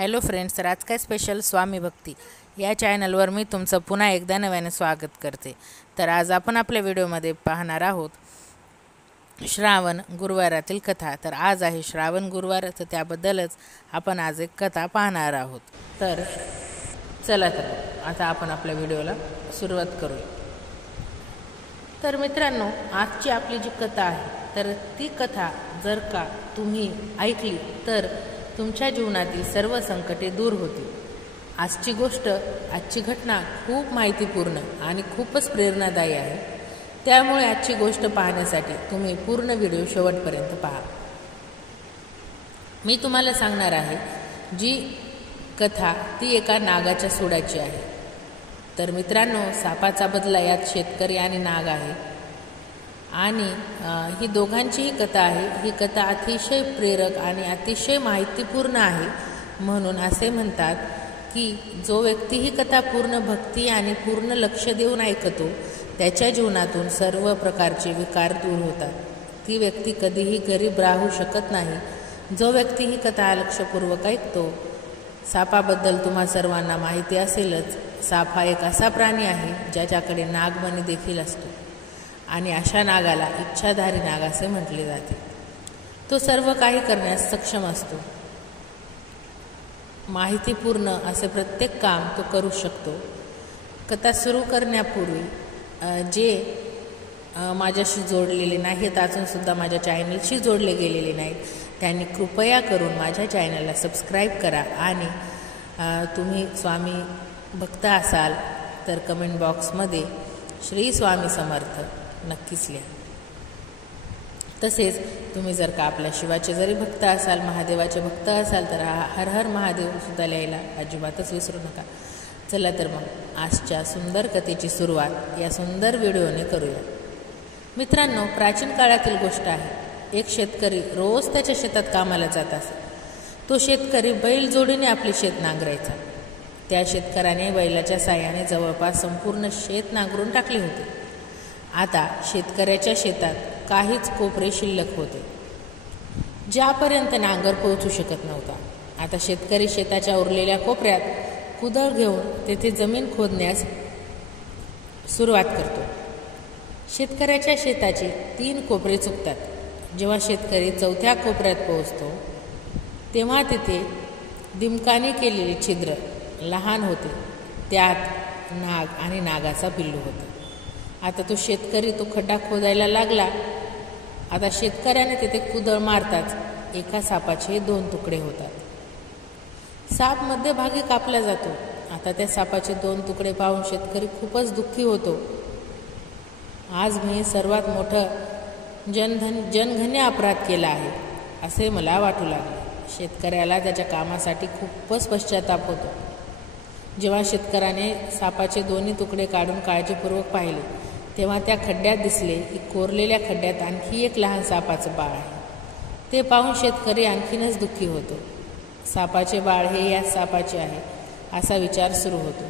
Hello friends, तर आज काय स्पेशल स्वामी भक्ती या चॅनलवर मी तुमचं पुन्हा एकदा नव्याने स्वागत करते। तर आज आपण आपल्या व्हिडिओमध्ये पाहणार आहोत श्रावण गुरुवारातील कथा। तर आज आहे श्रावण गुरुवार, तर त्याबद्दलच आपण आज एक कथा पाहणार आहोत। तर चला तर आता आपण आपल्या व्हिडिओला सुरुवात करूया। तर मित्रांनो, आजची आपली जी कथा आहे तर ती कथा जर का तुम्ही ऐकली तर तुमच्या जीवनातील सर्व संकटे दूर होतील। आजची घटना खूप माहितीपूर्ण आणि खूपच प्रेरणादायी आहे, त्यामुळे आजची गोष्ट पाहण्यासाठी तुम्ही पूर्ण व्हिडिओ शेवटपर्यंत पहा। मी तुम्हाला सांगणार आहे जी कथा ती एका नागाच्या सोडाची आहे। तर मित्रांनो, सापाचा बदला यात शेतकरी आणि नाग आहे आणि ही दोघांचीही कथा आहे। ही कथा अतिशय प्रेरक आणि अतिशय माहितीपूर्ण आहे। म्हणून असे म्हणतात की जो व्यक्ती ही कथा पूर्ण भक्ती आणि पूर्ण लक्ष देऊन ऐकतो त्याच्या जीवनातून सर्व प्रकारचे विकार दूर होतात। ती व्यक्ती कधीही गरीब राहू शकत नाही। जो व्यक्ती ही कथा लक्षपूर्वक ऐकतो। सापाबद्दल तुम्हा सर्वांना माहिती असेलच, साप हा एक असा प्राणी आहे ज्याच्याकडे नागमणी देखील असतो आणि अशा नागाला इच्छाधारी नाग असे म्हटले जाते। तो सर्व काही करण्यास सक्षम असतो। माहितीपूर्ण असे प्रत्येक काम तो करू शकतो। कथा सुरू करण्यापूर्वी जे माझ्याशी जोडलेले नाहीत, अजूनसुद्धा माझ्या चॅनलशी जोडले गेलेले नाहीत, त्यांनी कृपया करून माझ्या चॅनलला सबस्क्राईब करा आणि तुम्ही स्वामी भक्त असाल तर कमेंट बॉक्समध्ये श्री स्वामी समर्थ नक्कीच लिहा। तसेच तुम्ही जर का आपल्या शिवाचे जरी भक्त असाल, महादेवाचे भक्त असाल तर हर हर महादेव सुद्धा लिहायला अजिबातच विसरू नका। चला तर मग आजच्या सुंदर कथेची सुरुवात या सुंदर व्हिडिओने करूया। मित्रांनो, प्राचीन काळातील गोष्ट आहे। एक शेतकरी रोज त्याच्या शेतात कामाला जात असे। तो शेतकरी बैल जोडीने आपले शेत नांगरायचा। त्या शेतकऱ्याने बैलाच्या साहाय्याने जवळपास संपूर्ण शेत नांगरून टाकले होते। आता शेतकऱ्याच्या शेतात काहीच कोपरे शिल्लक होते ज्यापर्यंत नांगर पोहोचू शकत नव्हता। आता शेतकरी शेताच्या उरलेल्या कोपऱ्यात कुदळ घेऊन तेथे जमीन खोदण्यास सुरुवात करतो। शेतकऱ्याच्या शेताचे 3 कोपरे चुकतात। जेव्हा शेतकरी 4थ्या कोपऱ्यात पोहोचतो तेव्हा तिथे दिमकाने केलेले छिद्र लहान होते, त्यात नाग आणि नागाचा पिल्लू होता। आता तो शेतकरी तो खड्डा खोदायला लागला। आता शेतकऱ्याने तिथे कुदळ मारताच एका सापाचे 2 तुकडे होतात। साप मध्यभागी कापला जातो। आता त्या सापाचे 2 तुकडे पाहून शेतकरी खूपच दुःखी होतो। आज मी सर्वात मोठं जनघन्य अपराध केला आहे असे मला वाटू लागले। शेतकऱ्याला त्याच्या कामासाठी खूपच पश्चाताप होतो। जेव्हा शेतकऱ्याने सापाचे 2 तुकडे काढून काळजीपूर्वक पाहिले तेव्हा त्या खड्ड्यात दिसले की कोरलेल्या खड्ड्यात आणखी एक लहान सापाचं बाळ आहे। ते पाहून शेतकरी आणखीनच दुःखी होतो। सापाचे बाळ हे या सापाचे आहे असा विचार सुरू होतो।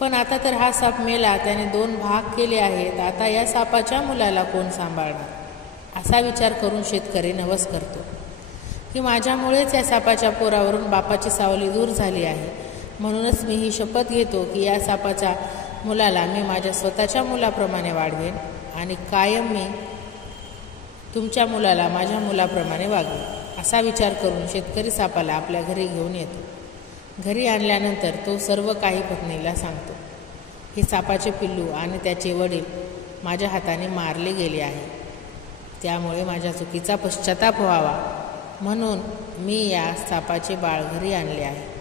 पण आता तर हा साप मेला, त्याने 2 भाग केले आहेत। आता या सापाच्या मुलाला कोण सांभाळणार असा विचार करून शेतकरी नवस करतो की माझ्यामुळेच या सापाच्या पोरावरून बापाची सावली दूर झाली आहे। म्हणूनच मी ही शपथ घेतो की या सापाच्या मुलाला मी माझ्या स्वतःच्या मुलाप्रमाणे वाढवेन आणि कायम मी तुमच्या मुलाला माझ्या मुलाप्रमाणे वागवेन असा विचार करून शेतकरी सापाला आपल्या घरी घेऊन येतो। घरी आणल्यानंतर तो सर्व काही पत्नीला सांगतो। हे सापाचे पिल्लू आणि त्याचे वडील माझ्या हाताने मारले गेले आहे, त्यामुळे माझ्या चुकीचा पश्चाताप व्हावा म्हणून मी या सापाचे बाळ घरी आणले आहे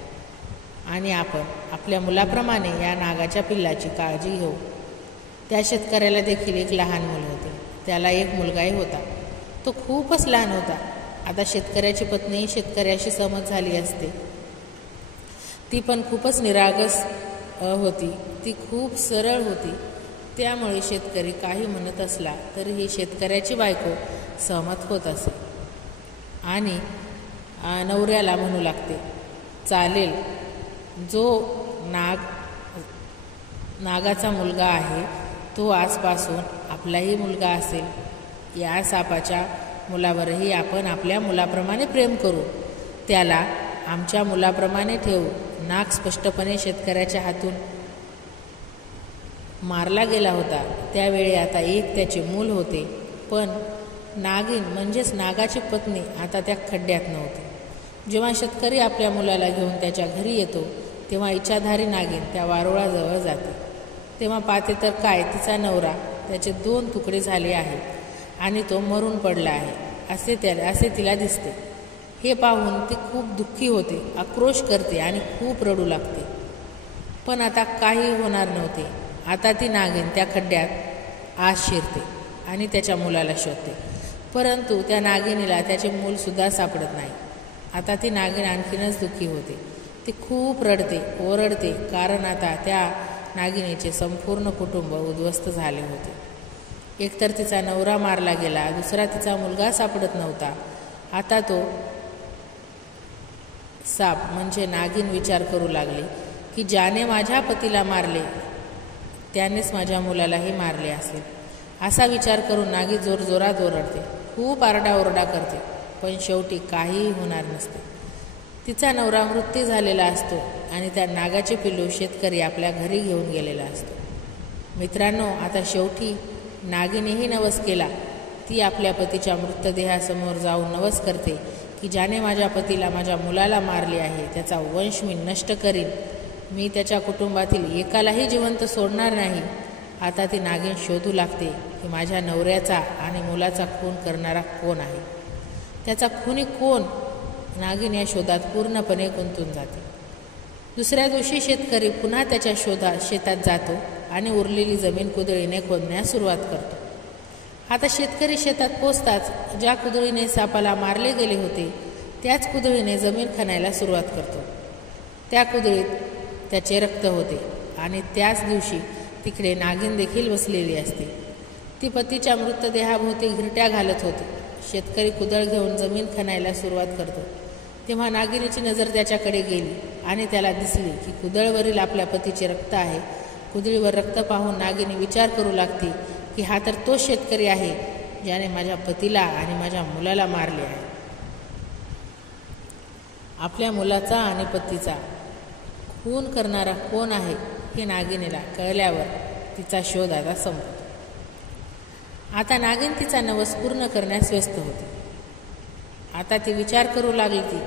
आणि आपण आपल्या मुलाप्रमाणे या नागाच्या पिल्लाची काळजी घेऊ। त्या शेतकऱ्याला देखील एक लहान मूल होते। त्याला एक मुलगाही होता, तो खूपच लहान होता। आता शेतकऱ्याची पत्नी शेतकऱ्याशी सहमत झाली असते। ती पण खूपच निरागस होती, ती खूप सरळ होती, त्यामुळे शेतकरी काही म्हणत असला तरीही शेतकऱ्याची बायको सहमत होत असे आणि नवऱ्याला म्हणू लागते, चालेल, जो नागाचा मुलगा आहे तो आजपासून आपलाही मुलगा असेल। या सापाच्या मुलावरही आपण आपल्या मुलाप्रमाणे प्रेम करू, त्याला आमच्या मुलाप्रमाणे ठेवू. नाग स्पष्टपणे शेतकऱ्याच्या हातून मारला गेला होता. त्यावेळी आता एक त्याचे मूल होते, पण नागिन म्हणजेच नागाची पत्नी आता त्या खड्ड्यात नव्हती. जेव्हा शेतकरी आपल्या मुलाला घेऊन त्याच्या घरी येतो तेव्हा इच्छाधारी नागिन त्या वारुळाजवळ जाते. तेव्हा पाहते तर काय, तिचा नवरा त्याचे 2 तुकडे झाले आहेत आणि तो मरून पडला आहे असे तिला दिसते. हे पाहून ती खूप दुःखी होते, आक्रोश करते आणि खूप रडू लागते. पण आता काही होणार नव्हते. आता ती नागिन त्या खड्ड्यात आत शिरते आणि त्याच्या मुलाला शोधते, परंतु त्या नागिनीला त्याचे मूलसुद्धा सापडत नाही. आता ती नागिन आणखीनच दुःखी होते. ती खूप रडते, ओरडते, कारण आता त्या नागिनीचे संपूर्ण कुटुंब उद्ध्वस्त झाले होते. एकतर तिचा नवरा मारला गेला, दुसरा तिचा मुलगा सापडत नव्हता. आता तो साप म्हणजे नागिन विचार करू लागली की ज्याने माझ्या पतीला मारले त्यानेच माझ्या मुलालाही मारले असेल. असा विचार करून नागी जोरजोरात ओरडते, खूप आरडाओरडा करते, पण शेवटी काहीही होणार नसते. तिचा नवरा मृत्यू झालेला असतो आणि त्या नागाचे पिल्लू शेतकरी आपल्या घरी घेऊन गेलेला असतो. मित्रांनो, आता शेवटी नागिनीही नवस केला. ती आपल्या पतीच्या मृतदेहासमोर जाऊन नवस करते की ज्याने माझ्या पतीला माझ्या मुलाला मारले आहे त्याचा वंश मी नष्ट करीन. मी त्याच्या कुटुंबातील एकालाही जिवंत सोडणार नाही. आता ती नागिन शोधू लागते की माझ्या नवऱ्याचा आणि मुलाचा खून करणारा कोण आहे, त्याचा खुनी कोण. नागिन या शोधात पूर्णपणे गुंतून जाते. दुसऱ्या दिवशी शेतकरी पुन्हा त्याच्या शेतात जातो आणि उरलेली जमीन कुदळीने खोदण्यास सुरुवात करतो. आता शेतकरी शेतात पोचताच ज्या कुदळीने सापाला मारले गेले होते त्याच कुदळीने जमीन खणायला सुरुवात करतो. त्या कुदळीत त्याचे रक्त होते आणि त्याच दिवशी तिकडे नागिन देखील बसलेली असते. ती पतीच्या मृतदेहाभोवती घिरट्या घालत होती. शेतकरी कुदळ घेऊन जमीन खणायला सुरुवात करतो तेव्हा नागिनीची नजर त्याच्याकडे गेली आणि त्याला दिसली की कुदळवरील आपल्या पतीचे रक्त आहे. कुदळीवर रक्त पाहून नागिनी विचार करू लागते की हा तर तोच शेतकरी आहे ज्याने माझ्या पतीला आणि माझ्या मुलाला मारले आहे. आपल्या मुलाचा आणि पतीचा खून करणारा कोण आहे हे नागिनीला कळल्यावर तिचा शोध आता संपतो. आता नागिन तिचा नवस पूर्ण करण्यास व्यस्त होती. आता ती विचार करू लागली की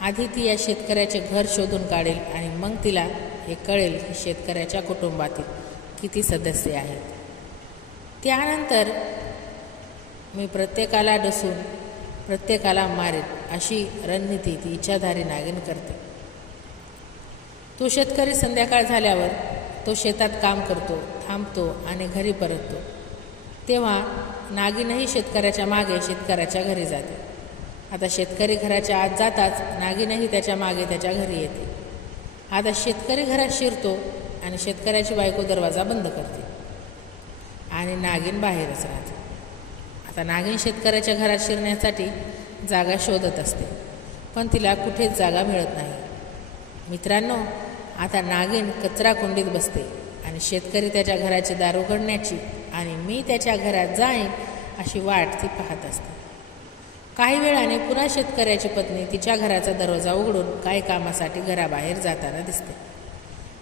आधी ती या शेतकऱ्याचे घर शोधून काढेल आणि मग तिला हे कळेल की शेतकऱ्याच्या कुटुंबातील किती सदस्य आहेत. त्यानंतर मी प्रत्येकाला डसून प्रत्येकाला मारेल अशी रणनीती ती इच्छाधारी नागिन करते. तो शेतकरी संध्याकाळ झाल्यावर तो शेतात काम करतो, थांबतो आणि घरी परततो. तेव्हा नागिनही शेतकऱ्याच्या मागे शेतकऱ्याच्या घरी जाते. आता शेतकरी घराच्या आत जाताच नागिनही त्याच्या मागे त्याच्या घरी येते. आता शेतकरी घरात शिरतो आणि शेतकऱ्याची बायको दरवाजा बंद करते आणि नागिन बाहेरच राहते. आता नागिन शेतकऱ्याच्या घरात शिरण्यासाठी जागा शोधत असते, पण तिला कुठेच जागा मिळत नाही. मित्रांनो, आता नागिन कचरा कुंडीत बसते आणि शेतकरी त्याच्या घराचे दार उघडण्याची आणि मी त्याच्या घरात जाईन अशी वाट ती पाहत असते. काही वेळाने पुन्हा शेतकऱ्याची पत्नी तिच्या घराचा दरवाजा उघडून काही कामासाठी घराबाहेर जाताना दिसते.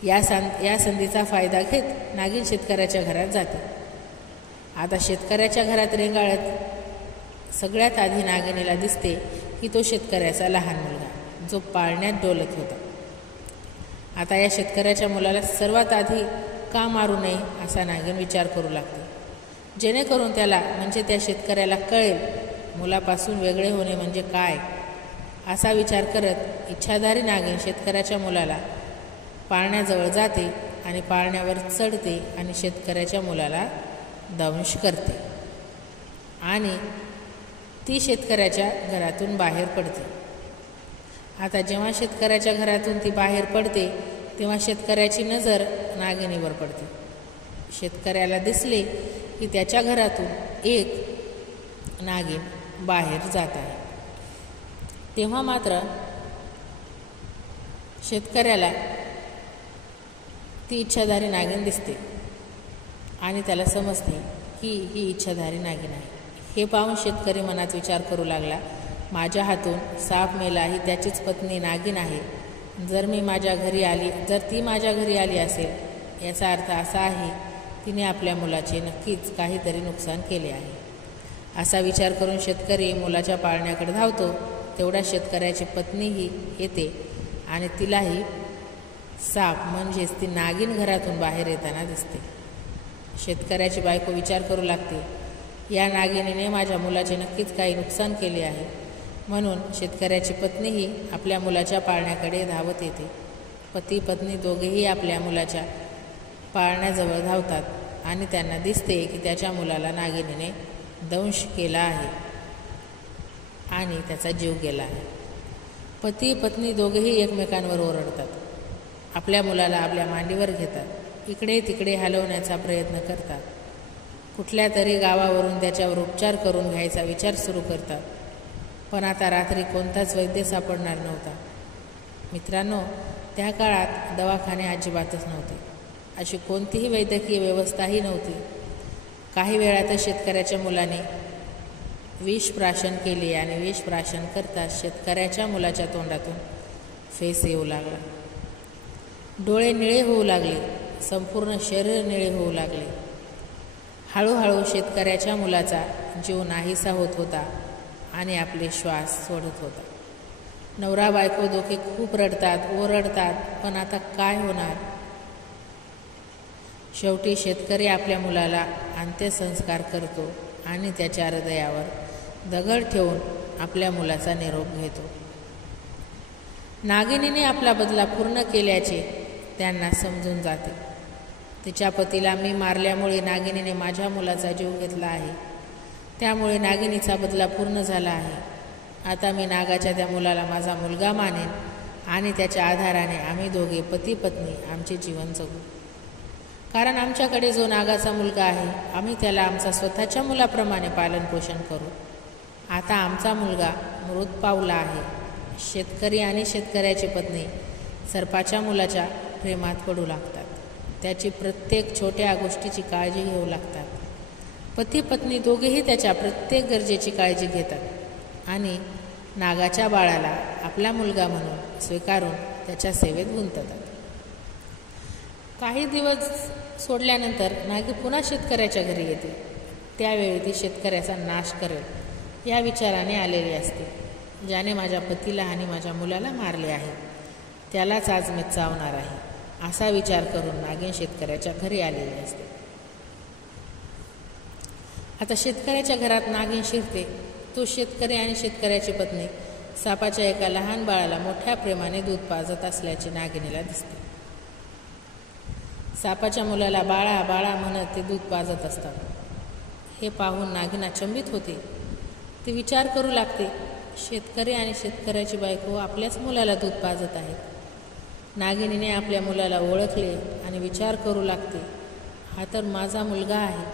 या संधीचा फायदा घेत नागिन शेतकऱ्याच्या घरात जाते. आता शेतकऱ्याच्या घरात रेंगाळत सगळ्यात आधी नागिनीला दिसते की तो शेतकऱ्याचा लहान मुलगा जो पाळण्यात डोलत होता. आता या शेतकऱ्याच्या मुलाला सर्वात आधी का मारू नये असा नागिन विचार करू लागते, जेणेकरून त्याला म्हणजे त्या शेतकऱ्याला कळेल मुलापासून वेगळे होणे म्हणजे काय. असा विचार करत इच्छाधारी नागिन शेतकऱ्याच्या मुलाला पाळण्याजवळ जाते आणि पाळण्यावर चढते आणि शेतकऱ्याच्या मुलाला दंश करते आणि ती शेतकऱ्याच्या घरातून बाहेर पडते. आता जेव्हा शेतकऱ्याच्या घरातून ती बाहेर पडते तेव्हा शेतकऱ्याची नजर नागिनीवर पडते. शेतकऱ्याला दिसले की त्याच्या घरातून एक नागिन बाहेर जात आहे. तेव्हा मात्र शेतकऱ्याला ती इच्छाधारी नागिन दिसते आणि त्याला समजते की ही इच्छाधारी नागिन आहे. हे पाहून शेतकरी मनात विचार करू लागला माझ्या हातून साप मेला ही त्याचीच पत्नी नागिन आहे. जर ती माझ्या घरी आली असेल याचा अर्थ असा आहे तिने आपल्या मुलाचे नक्कीच काहीतरी नुकसान केले आहे. असा विचार करून शेतकरी मुलाच्या पाळण्याकडे धावतो. तेवढ्या शेतकऱ्याची पत्नीही येते आणि तिलाही साप म्हणजेच ती नागिन घरातून बाहेर येताना दिसते. शेतकऱ्याची बायको विचार करू लागते, या नागिनीने माझ्या मुलाचे नक्कीच काही नुकसान केले आहे. म्हणून शेतकऱ्याची पत्नीही आपल्या मुलाच्या पाळण्याकडे धावत येते. पती पत्नी दोघेही आपल्या मुलाच्या पाळण्याजवळ धावतात आणि त्यांना दिसते की त्याच्या मुलाला नागिनीने दंश केला आहे आणि त्याचा जीव गेला आहे. पती पत्नी दोघेही एकमेकांवर ओरडतात. आपल्या मुलाला आपल्या मांडीवर घेतात. इकडे तिकडे हलवण्याचा प्रयत्न करतात. कुठल्या तरी गावावरून त्याच्यावर उपचार करून घ्यायचा विचार सुरू करतात. पण आता रात्री कोणताच वैद्य सापडणार नव्हता. मित्रांनो, त्या काळात दवाखाने अजिबातच नव्हते. अशी कोणतीही वैद्यकीय व्यवस्थाही नव्हती. काही वेळातच शेतकऱ्याच्या मुलाने विष प्राशन केले आणि विष प्राशन करताच शेतकऱ्याच्या मुलाच्या तोंडातून फेस येऊ लागला. डोळे निळे होऊ लागले. संपूर्ण शरीर निळे होऊ लागले. हळूहळू शेतकऱ्याच्या मुलाचा जीव नाहीसा होत होता आणि आपले श्वास सोडत होता. नवरा बायको दोघे खूप रडतात, ओरडतात, पण आता काय होणार? शेवटी शेतकरी आपल्या मुलाला अंत्यसंस्कार करतो आणि त्याच्या हृदयावर दगड ठेवून आपल्या मुलाचा निरोप घेतो. नागिनीने आपला बदला पूर्ण केल्याचे त्यांना समजून जाते. तिच्या पतीला मी मारल्यामुळे नागिनीने माझ्या मुलाचा जीव घेतला आहे. त्यामुळे नागिनीचा बदला पूर्ण झाला आहे. आता मी नागाच्या त्या मुलाला माझा मुलगा मानेन आणि त्याच्या आधाराने आम्ही दोघे पती पत्नी आमचे जीवन जगू. कारण आमच्याकडे जो नागाचा मुलगा आहे आम्ही त्याला आमचा स्वतःच्या मुलाप्रमाणे पालनपोषण करू. आता आमचा मुलगा मृत पावला आहे. शेतकरी आणि शेतकऱ्याची पत्नी सर्पाच्या मुलाच्या प्रेमात पडू लागतात. त्याची प्रत्येक छोट्या गोष्टीची काळजी घेऊ लागतात. पती पत्नी दोघेही त्याच्या प्रत्येक गरजेची काळजी घेतात आणि नागाच्या बाळाला आपला मुलगा म्हणून स्वीकारून त्याच्या सेवेत गुंततात. काही दिवस सोडल्यानंतर नागी पुन्हा शेतकऱ्याच्या घरी येते. त्यावेळी ती शेतकऱ्याचा नाश करेल या विचाराने आलेली असते. ज्याने माझ्या पतीला आणि माझ्या मुलाला मारले आहे त्यालाच आज मी चावणार आहे असा विचार करून नागिन शेतकऱ्याच्या घरी आलेली असते. आता शेतकऱ्याच्या घरात नागिन शिरते. तो शेतकरी आणि शेतकऱ्याची पत्नी सापाच्या एका लहान बाळाला मोठ्या प्रेमाने दूध पाजत असल्याचे नागिनीला दिसते. सापाच्या मुलाला बाळा बाळा म्हणत ते दूध पाजत असतात. हे पाहून नागिन अचंबित होते. ती विचार करू लागते, शेतकरी आणि शेतकऱ्याची बायको आपल्याच मुलाला दूध पाजत आहेत. नागिनीने आपल्या मुलाला ओळखले आणि विचार करू लागते, हा तर माझा मुलगा आहे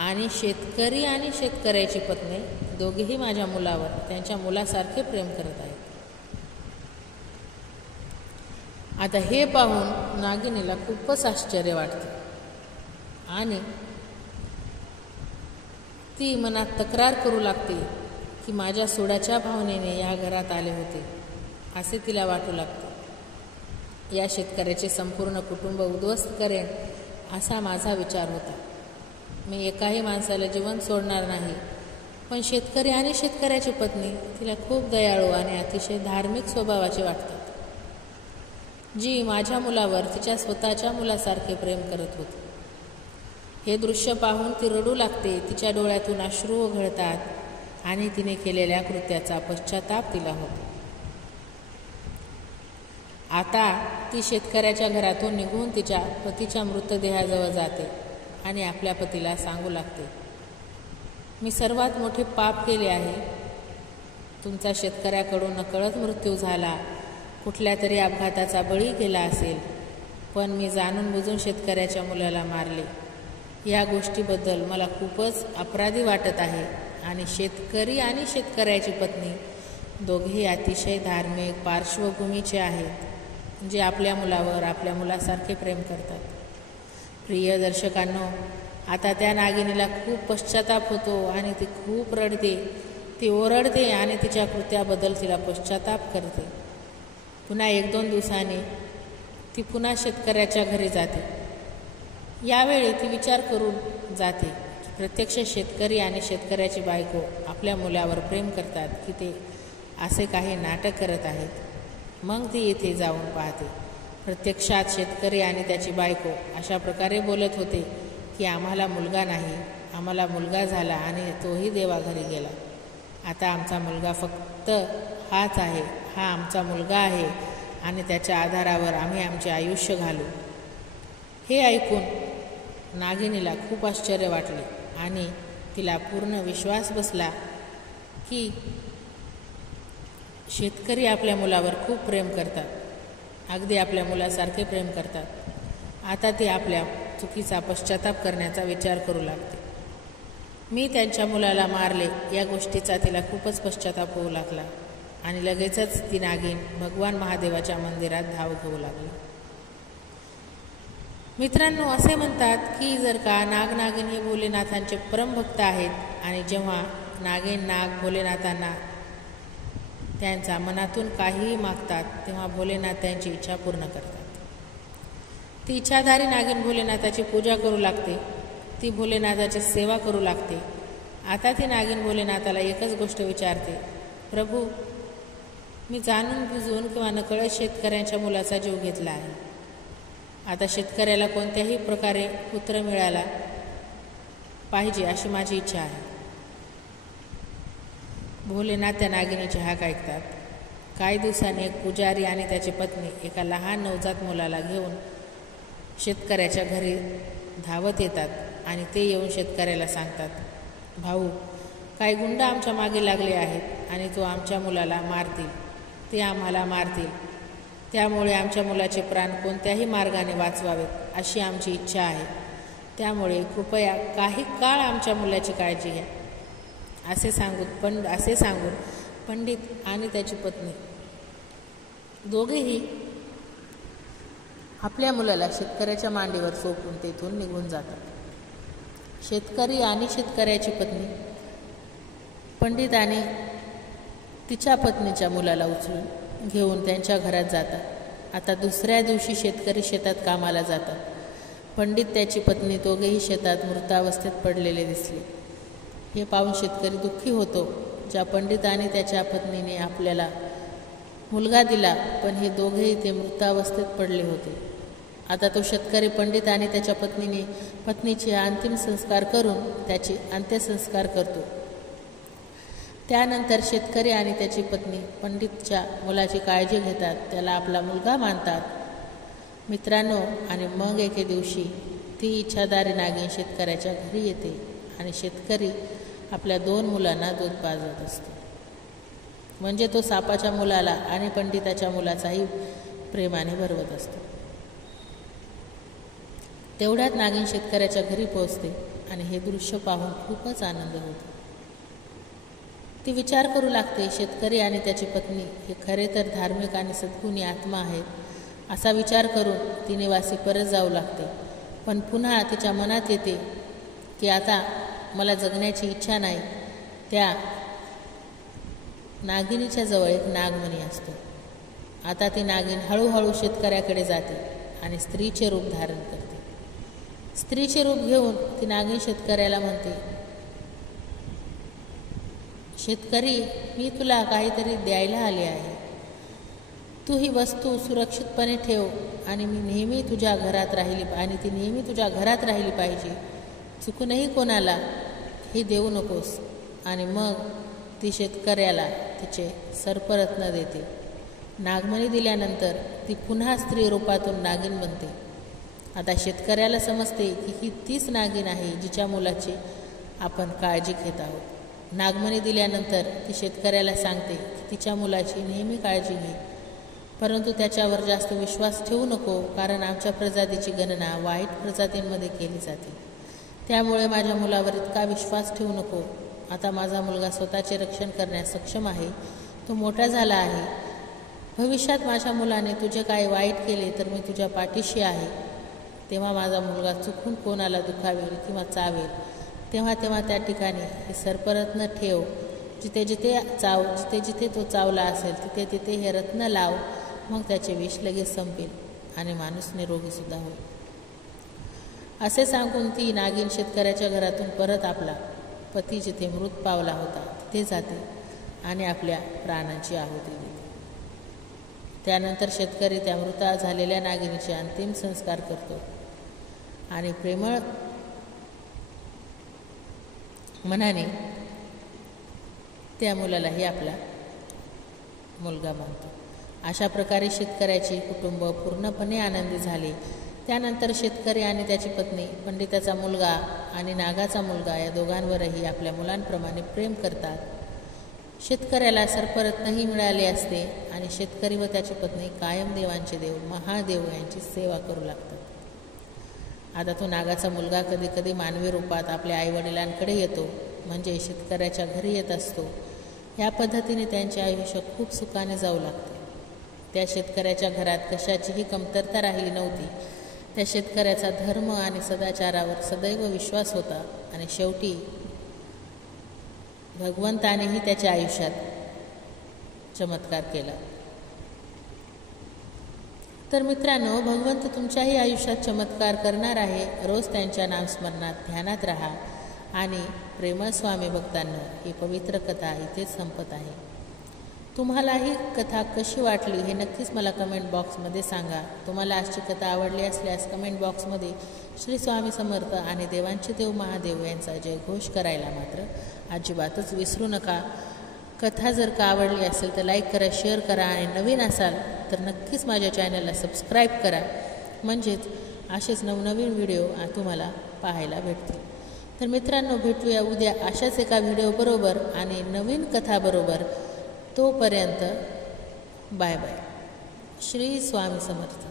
आणि शेतकरी आणि शेतकऱ्याची पत्नी दोघेही माझ्या मुलावर त्यांच्या मुलासारखे प्रेम करत आहेत. आता हे पाहून नागिनीला खूपच आश्चर्य वाटते आणि ती मनात तक्रार करू लागते की माझ्या सोडाच्या भावनेने या घरात आले होते असे तिला वाटू लागते. या शेतकऱ्याचे संपूर्ण कुटुंब उद्ध्वस्त करेन असा माझा विचार होता. मी एकाही माणसाला जीवन सोडणार नाही. पण शेतकरी आणि शेतकऱ्याची पत्नी तिला खूप दयाळू आणि अतिशय धार्मिक स्वभावाची वाटतात, जी माझ्या मुलावर तिच्या स्वतःच्या मुलासारखे प्रेम करत होती. हे दृश्य पाहून ती रडू लागते. तिच्या डोळ्यातून अश्रू गळतात आणि तिने केलेल्या कृत्याचा पश्चाताप तिला होतो. आता ती शेतकऱ्याच्या घरातून निघून तिच्या पतीच्या मृतदेहाजवळ जाते आणि आपल्या पतीला सांगू लागते, मी सर्वात मोठे पाप केले आहे. तुमचा शेतकऱ्याकडून नकळत मृत्यू झाला, कुठल्या तरी अपघाताचा बळी गेला असेल, पण मी जाणून बुजून शेतकऱ्याच्या मुलाला मारले. या गोष्टीबद्दल मला खूपच अपराधी वाटत आहे. आणि शेतकरी आणि शेतकऱ्याची पत्नी दोघेही अतिशय धार्मिक पार्श्वभूमीचे आहेत, जे आपल्या मुलावर आपल्या मुलासारखे प्रेम करतात. प्रिय दर्शकांनो, आता त्या नागिनीला खूप पश्चाताप होतो आणि ती खूप रडते. ती ओरडते आणि तिच्या कृत्याबद्दल तिला पश्चाताप करते. पुन्हा 1-2 दिवसांनी ती पुन्हा शेतकऱ्याच्या घरी जाते. यावेळी ती विचार करून जाते की प्रत्यक्ष शेतकरी आणि शेतकऱ्याची बायको आपल्या मुलावर प्रेम करतात की ते असे काही नाटक करत आहेत. मग ती येथे जाऊन पाहते. प्रत्यक्षात शेतकरी आणि त्याची बायको अशा प्रकारे बोलत होते की आम्हाला मुलगा नाही, आम्हाला मुलगा झाला आणि तोही देवाघरी गेला. आता आमचा मुलगा फक्त हाच आहे, हा आमचा मुलगा आहे आणि त्याच्या आधारावर आम्ही आमचे आयुष्य घालू. हे ऐकून नागिनीला खूप आश्चर्य वाटले आणि तिला पूर्ण विश्वास बसला की शेतकरी आपल्या मुलावर खूप प्रेम करतात, अगदी आपल्या मुलासारखे प्रेम करतात. आता ती आपल्या चुकीचा पश्चाताप करण्याचा विचार करू लागते. मी त्यांच्या मुलाला मारले या गोष्टीचा तिला खूपच पश्चाताप होऊ लागला आणि लगेचच ती नागिन भगवान महादेवाच्या मंदिरात धाव घेऊ लागली. मित्रांनो, असे म्हणतात की जर का नाग-नागिन हे भोलेनाथांचे परमभक्त आहेत आणि जेव्हा नाग भोलेनाथांना त्यांच्या मनातून काहीही मागतात तेव्हा भोलेनाथ त्यांची इच्छा पूर्ण करतात. ती इच्छाधारी नागिन भोलेनाथाची पूजा करू लागते. ती भोलेनाथाची सेवा करू लागते. आता ती नागिन भोलेनाथाला एकच गोष्ट विचारते, प्रभू, मी जाणून बुजून किंवा नकळत शेतकऱ्यांच्या मुलाचा जीव घेतला आहे. आता शेतकऱ्याला कोणत्याही प्रकारे पुत्र मिळाला पाहिजे अशी माझी इच्छा आहे. भोलेनाथ त्या नागिनीचे हाक ऐकतात. काही दिवसांनी एक पुजारी आणि त्याची पत्नी एका लहान नवजात मुलाला घेऊन शेतकऱ्याच्या घरी धावत येतात आणि ते येऊन शेतकऱ्याला सांगतात, भाऊ, काही गुंड आमच्या मागे लागले आहेत आणि तो आमच्या मुलाला मारतील, ते आम्हाला मारतील. त्यामुळे आमच्या मुलाचे प्राण कोणत्याही मार्गाने वाचवावेत अशी आमची इच्छा आहे. त्यामुळे कृपया काही काळ आमच्या मुलाची काळजी घ्या. असे सांगून पंडित आणि त्याची पत्नी दोघेही आपल्या मुलाला शेतकऱ्याच्या मांडीवर सोपवून तेथून निघून जातात. शेतकरी आणि शेतकऱ्याची पत्नी पंडित आणि तिच्या पत्नीच्या मुलाला उचलून घेऊन त्यांच्या घरात जातात. आता दुसऱ्या दिवशी शेतकरी शेतात कामाला जातात. पंडित त्याची पत्नी दोघेही शेतात मृतावस्थेत पडलेले दिसले. हे पाहून शेतकरी दुःखी होतो. ज्या पंडित आणि त्याच्या पत्नीने आपल्याला मुलगा दिला, पण हे दोघेही ते मृतावस्थेत पडले होते. आता तो शेतकरी पंडित आणि त्याच्या पत्नीचे अंतिम संस्कार करून त्याचे अंत्यसंस्कार करतो. त्यानंतर शेतकरी आणि त्याची पत्नी पंडितच्या मुलाची काळजी घेतात, त्याला आपला मुलगा मानतात. मित्रांनो, आणि मग एके दिवशी ती इच्छाधारी नागिन शेतकऱ्याच्या घरी येते आणि शेतकरी आपल्या 2 मुलांना दूध पाजवत असतो. म्हणजे तो सापाच्या मुलाला आणि पंडिताच्या मुलाचाही प्रेमाने भरवत असतो. तेवढ्यात नागिन शेतकऱ्याच्या घरी पोहोचते आणि हे दृश्य पाहून खूपच आनंद होतो. ती विचार करू लागते, शेतकरी आणि त्याची पत्नी हे खरे तर धार्मिक आणि सद्गुणी आत्मा आहेत असा विचार करून ती निवासी परत जाऊ लागते. पण पुन्हा तिच्या मनात येते की आता मला जगण्याची इच्छा नाही. त्या नागिनीच्या जवळ एक नागमणी असतो. आता ती नागिन हळूहळू शेतकऱ्याकडे जाते आणि स्त्रीचे रूप धारण करते. स्त्रीचे रूप घेऊन ती नागिन शेतकऱ्याला म्हणते, शेतकरी, मी तुला काहीतरी द्यायला आले आहे. तू ही वस्तू सुरक्षितपणे ठेव आणि ती नेहमी तुझ्या घरात राहिली पाहिजे. चुकूनही कोणाला हे देऊ नकोस. आणि मग ती शेतकऱ्याला तिचे सर्परत्न देते. नागमणी दिल्यानंतर ती पुन्हा स्त्री रूपातून नागिन बनते. आता शेतकऱ्याला समजते की ही तीच नागिन आहे जिच्या मुलाची आपण काळजी घेत आहोत. नागमणी दिल्यानंतर ती शेतकऱ्याला सांगते की तिच्या मुलाची नेहमी काळजी घे, परंतु त्याच्यावर जास्त विश्वास ठेवू नको, कारण आमच्या प्रजातीची गणना वाईट प्रजातींमध्ये केली जाते. त्यामुळे माझ्या मुलावर इतका विश्वास ठेवू नको. आता माझा मुलगा स्वतःचे रक्षण करण्यास सक्षम आहे. तो मोठा झाला आहे. भविष्यात माझ्या मुलाने तुझे काही वाईट केले तर मी तुझ्या पाठीशी आहे. तेव्हा माझा मुलगा चुकून कोणाला दुखावेल किंवा चावेल तेव्हा त्या ठिकाणी हे सर्परत्न ठेव. जिथे जिथे तो चावला असेल तिथे तिथे हे रत्न लाव, मग त्याचे विष लगेच संपेल आणि माणूस निरोगीसुद्धा होईल. असे सांगून ती नागिन शेतकऱ्याच्या घरातून परत आपला पती जिथे मृत पावला होता तिथे जाते आणि आपल्या प्राणांची आहुती देते. त्यानंतर शेतकरी त्या मृत झालेल्या नागिनीचे अंतिम संस्कार करतो आणि प्रेमळ मनाने त्या मुलालाही आपला मुलगा मानतो. अशा प्रकारे शेतकऱ्याची कुटुंब पूर्णपणे आनंदी झाले. त्यानंतर शेतकरी आणि त्याची पत्नी, पंडिताचा मुलगा आणि नागाचा मुलगा या दोघांवरही आपल्या मुलांप्रमाणे प्रेम करतात. शेतकऱ्याला सर्परत्नही मिळाले असते आणि शेतकरी व त्याची पत्नी कायम देवांचे देव महादेव यांची सेवा करू लागतात. आता तो नागाचा मुलगा कधी कधी मानवी रूपात आपल्या आईवडिलांकडे येतो, म्हणजे शेतकऱ्याच्या घरी येत असतो. या पद्धतीने त्यांचे आयुष्य खूप सुखाने जाऊ लागते. त्या शेतकऱ्याच्या घरात कशाचीही कमतरता राहिली नव्हती. त्या शेतकऱ्याचा धर्म आणि सदाचारावर सदैव विश्वास होता आणि शेवटी भगवंतानेही त्याच्या आयुष्यात चमत्कार केला. तर मित्रांनो, भगवंत तुमच्याही आयुष्यात चमत्कार करणार आहे. रोज त्यांच्या नामस्मरणात ध्यानात राहा. आणि प्रेमळ स्वामी भक्तांनो, ही पवित्र कथा इथेच संपत आहे. तुम्हाला ही कथा कशी वाटली हे नक्कीच मला कमेंट बॉक्समध्ये सांगा. तुम्हाला आजची कथा आवडली असल्यास कमेंट बॉक्समध्ये श्री स्वामी समर्थ आणि देवांचे देव महादेव यांचा जयघोष करायला मात्र अजिबातच विसरू नका. कथा जर का आवडली असेल तर लाईक करा, शेअर करा आणि नवीन असाल तर नक्कीच माझ्या चॅनलला सबस्क्राईब करा, म्हणजेच असेच नवनवीन व्हिडिओ तुम्हाला पाहायला भेटतील. तर मित्रांनो, भेटूया उद्या अशाच एका व्हिडिओबरोबर आणि नवीन कथाबरोबर. तोपर्यंत बाय बाय. श्री स्वामी समर्थ.